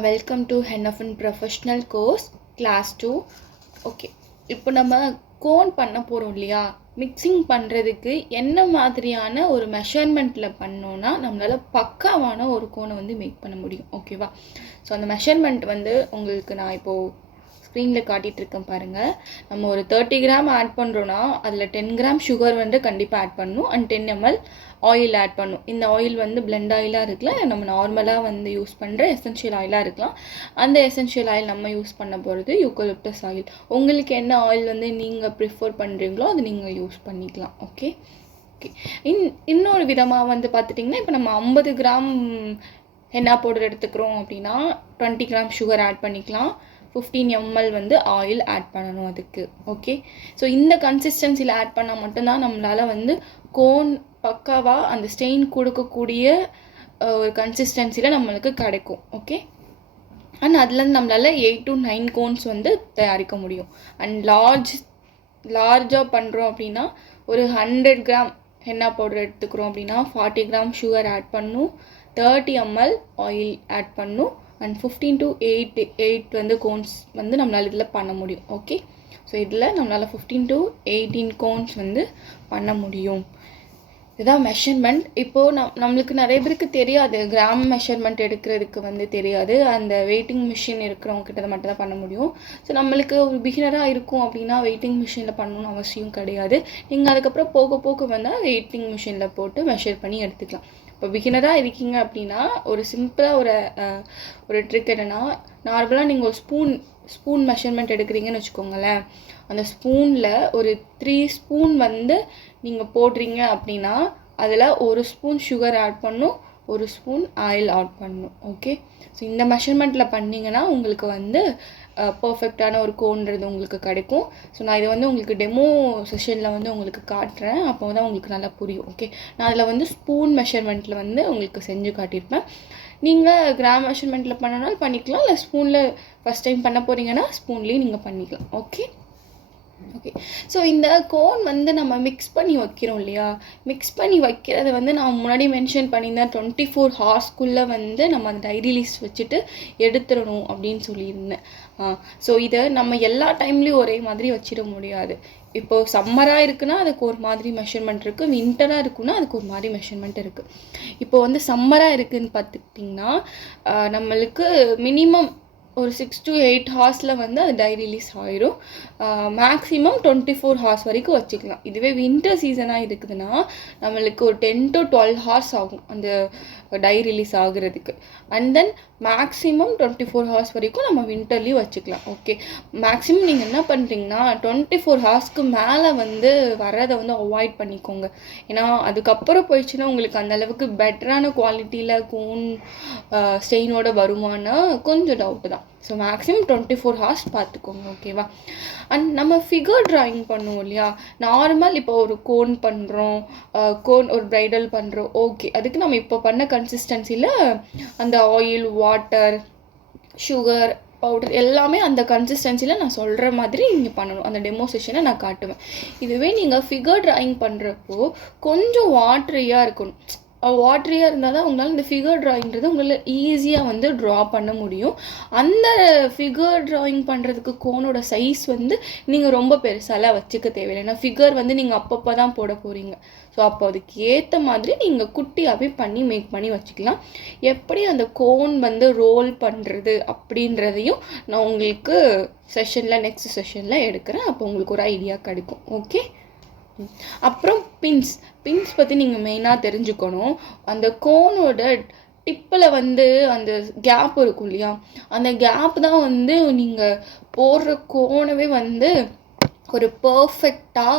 Welcome to Hennafun professional course class 2. Okay, இப்போ நம்ம cone பண்ண போகிறோம் இல்லையா? மிக்சிங் பண்ணுறதுக்கு என்ன மாதிரியான ஒரு மெஷர்மெண்ட்டில் பண்ணோன்னா நம்மளால் பக்காவான ஒரு கோனை வந்து மேக் பண்ண முடியும். ஓகேவா? ஸோ அந்த மெஷர்மெண்ட் வந்து உங்களுக்கு நான் இப்போது ஸ்க்ரீனில் காட்டிகிட்ருக்கேன் பாருங்கள். நம்ம ஒரு 30 கிராம் ஆட் பண்ணுறோன்னா அதில் 10 கிராம் சுகர் வந்து கண்டிப்பாக ஆட் பண்ணணும் அண்ட் 10 ml ஆயில் ஆட் பண்ணணும். இந்த ஆயில் வந்து பிளெண்ட் ஆயிலாக இருக்குல்ல, நம்ம நார்மலாக வந்து யூஸ் பண்ணுற எசென்ஷியல் ஆயிலாக இருக்கலாம். அந்த எசென்ஷியல் ஆயில் நம்ம யூஸ் பண்ண போகிறது யூக்கலிப்டஸ் ஆயில். உங்களுக்கு என்ன ஆயில் வந்து நீங்கள் ப்ரிஃபர் பண்ணுறீங்களோ அது நீங்கள் யூஸ் பண்ணிக்கலாம். ஓகே ஓகே இன்னொரு விதமாக வந்து பார்த்துட்டிங்கன்னா, இப்போ நம்ம 50 கிராம் ஹென்னா பவுடர் எடுத்துக்கிறோம் அப்படின்னா 20 கிராம் சுகர் ஆட் பண்ணிக்கலாம். 15 ml வந்து ஆயில் ஆட் பண்ணணும் அதுக்கு. ஓகே, ஸோ இந்த கன்சிஸ்டன்சியில் ஆட் பண்ணால் மட்டும்தான் நம்மளால் வந்து கோன் பக்காவாக அந்த ஸ்டெயின் கொடுக்கக்கூடிய ஒரு கன்சிஸ்டன்சியில் நம்மளுக்கு கிடைக்கும். ஓகே, அண்ட் அதுலேருந்து நம்மளால் 8 to 9 கோன்ஸ் வந்து தயாரிக்க முடியும். அண்ட் லார்ஜாக பண்ணுறோம் அப்படின்னா ஒரு 100 கிராம் ஹென்னா பவுடர் எடுத்துக்கிறோம் அப்படின்னா 40 கிராம் சுகர் ஆட் பண்ணணும், 30 ml ஆயில் ஆட் பண்ணணும் அண்ட் 15 to 8 வந்து கோன்ஸ் வந்து நம்மளால் இதில் பண்ண முடியும். ஓகே, ஸோ இதில் நம்மளால் 15 to 18 கோன்ஸ் வந்து பண்ண முடியும். இதுதான் மெஷர்மெண்ட். இப்போது நம்மளுக்கு நிறைய பேருக்கு தெரியாது, கிராம் மெஷர்மெண்ட் எடுக்கிறதுக்கு வந்து தெரியாது. அந்த வெயிட்டிங் மிஷின் இருக்கிறவங்க கிட்ட மட்டும் தான் பண்ண முடியும். ஸோ நம்மளுக்கு ஒரு பிகினராக இருக்கும் அப்படின்னா வெயிட்டிங் மிஷினில் பண்ணணும்னு அவசியம் கிடையாது. நீங்கள் அதுக்கப்புறம் போக போக வந்தால் வெயிட்டிங் மிஷினில் போட்டு மெஷர் பண்ணி எடுத்துக்கலாம். இப்போ பிகினராக இருக்கீங்க அப்படின்னா ஒரு சிம்பிளாக ஒரு ட்ரிக் என்னென்னா, நார்மலாக நீங்கள் ஒரு ஸ்பூன் மெஷர்மெண்ட் எடுக்கிறீங்கன்னு வச்சுக்கோங்களேன். அந்த ஸ்பூனில் ஒரு 3 ஸ்பூன் வந்து நீங்கள் போடுறீங்க அப்படின்னா அதில் 1 ஸ்பூன் சுகர் ஆட் பண்ணணும், 1 ஸ்பூன் ஆயில் ஆட் பண்ணணும். ஓகே, ஸோ இந்த மெஷர்மெண்ட்டில் பண்ணிங்கன்னா உங்களுக்கு வந்து பர்ஃபெக்டான ஒரு கோன்றது உங்களுக்கு கிடைக்கும். ஸோ நான் இதை வந்து உங்களுக்கு டெமோ செஷனில் வந்து உங்களுக்கு காட்டுறேன், அப்போ தான் உங்களுக்கு நல்லா புரியும். ஓகே, நான் அதில் வந்து ஸ்பூன் மெஷர்மெண்ட்டில் வந்து உங்களுக்கு செஞ்சு காட்டியிருப்பேன். நீங்கள் கிராம் மெஷர்மெண்ட்டில் பண்ணனாலும் பண்ணிக்கலாம், இல்லை ஸ்பூனில் ஃபஸ்ட் டைம் பண்ண போகிறீங்கன்னா ஸ்பூன்லேயும் நீங்கள் பண்ணிக்கலாம். ஓகே ஓகே ஸோ இந்த கோன் வந்து நம்ம மிக்ஸ் பண்ணி வைக்கிறோம் இல்லையா? மிக்ஸ் பண்ணி வைக்கிறத வந்து நான் முன்னாடி மென்ஷன் பண்ணியிருந்தேன், 24 ஹார்ஸ்க்குள்ளே வந்து நம்ம அந்த டைரி லிஸ்ட் வச்சுட்டு எடுத்துடணும் அப்படின்னு சொல்லியிருந்தேன். ஸோ இதை நம்ம எல்லா டைம்லேயும் ஒரே மாதிரி வச்சிட முடியாது. இப்போது சம்மராக இருக்குன்னா அதுக்கு ஒரு மாதிரி மெஷர்மெண்ட் இருக்குது, வின்டராக இருக்குன்னா அதுக்கு ஒரு மாதிரி மெஷர்மெண்ட் இருக்குது. இப்போது வந்து சம்மராக இருக்குதுன்னு பார்த்துக்கிட்டிங்கன்னா நம்மளுக்கு மினிமம் ஒரு 6 to 8 ஹார்ஸில் வந்து அது டைரி ரிலீஸ் ஆயிரும். மேக்ஸிமம் 24 ஹார்ஸ் வரைக்கும் வச்சுக்கலாம். இதுவே வின்டர் சீசனாக இருக்குதுன்னா நம்மளுக்கு ஒரு 10 to 12 ஹார்ஸ் ஆகும் அந்த டைரி ரிலீஸ் ஆகுறதுக்கு. அண்ட் தென் மேக்ஸிமம் 24 ஹார்ஸ் வரைக்கும் நம்ம வின்டர்லேயும் வச்சுக்கலாம். ஓகே, மேக்ஸிமம் நீங்கள் என்ன பண்ணுறீங்கன்னா 24 ஹார்ஸ்க்கு மேலே வந்து வர்றதை வந்து அவாய்ட் பண்ணிக்கோங்க. ஏன்னா அதுக்கப்புறம் போயிடுச்சுன்னா உங்களுக்கு அந்தளவுக்கு பெட்டரான குவாலிட்டியில் கோன் ஸ்டெயினோட வருமானா கொஞ்சம் டவுட்டு தான். ஸோ மேக்ஸிமம் 24 ஹார்ஸ் பார்த்துக்கோங்க. ஓகேவா? அண்ட் நம்ம ஃபிகர் ட்ராயிங் பண்ணுவோம் இல்லையா? நார்மல் இப்போ ஒரு கோன் பண்ணுறோம், ஒரு ப்ரைடல் பண்ணுறோம். ஓகே, அதுக்கு நம்ம இப்போ பண்ண கன்சிஸ்டன்சியில் அந்த ஆயில், வாட்டர், சுகர் பவுடர் எல்லாமே அந்த கன்சிஸ்டன்சியில் நான் சொல்கிற மாதிரி நீங்கள் பண்ணணும். அந்த டெமோ செஷனை நான் காட்டுவேன். இதுவே நீங்கள் ஃபிகர் ட்ராயிங் பண்ணுறப்போ கொஞ்சம் வாட்டரியாக இருக்கணும். வாட்டரியாக இருந்தால் தான் உங்களால் இந்த ஃபிகர் ட்ராயிங்கிறது உங்களால் ஈஸியாக வந்து ட்ரா பண்ண முடியும். அந்த ஃபிகர் ட்ராயிங் பண்ணுறதுக்கு கோனோட சைஸ் வந்து நீங்கள் ரொம்ப பெருசாலாம் வச்சுக்க தேவையில்லை. ஏன்னா ஃபிகர் வந்து நீங்கள் அப்பப்போ தான் போட போகிறீங்க. ஸோ அப்போ அதுக்கு ஏற்ற மாதிரி நீங்கள் குட்டியாகவே பண்ணி மேக் பண்ணி வச்சுக்கலாம். எப்படி அந்த கோன் வந்து ரோல் பண்ணுறது அப்படின்றதையும் நான் உங்களுக்கு நெக்ஸ்ட் செஷனில் எடுக்கிறேன். அப்போ உங்களுக்கு ஒரு ஐடியா கிடைக்கும். ஓகே, அப்புறம் பின்ஸ் பற்றி நீங்கள் மெயினாக தெரிஞ்சுக்கணும். அந்த கோனோட டிப்பில் வந்து அந்த கேப் இருக்கும் இல்லையா? அந்த கேப் தான் வந்து நீங்கள் போடுற கோனவே வந்து ஒரு பர்ஃபெக்டாக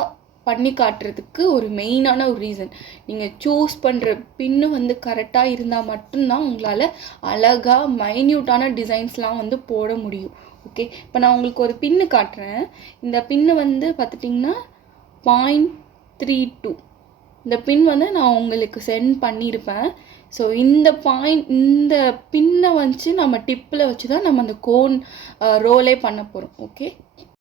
பண்ணி காட்டுறதுக்கு ஒரு மெயினான ஒரு ரீசன். நீங்கள் சூஸ் பண்ணுற பின்னு வந்து கரெக்டாக இருந்தால் மட்டும்தான் உங்களால் அழகாக மைன்யூட்டான டிசைன்ஸ்லாம் வந்து போட முடியும். ஓகே, இப்போ நான் உங்களுக்கு ஒரு பின்னு காட்டுறேன். இந்த பின்னு வந்து பார்த்துட்டிங்கன்னா 0.32 இந்த பின் வந்து நான் உங்களுக்கு சென்ட் பண்ணியிருப்பேன். ஸோ இந்த பின்னை வச்சு நம்ம டிப்பில் வச்சு தான் நம்ம அந்த கோன் ரோலே பண்ண போகிறோம். ஓகே,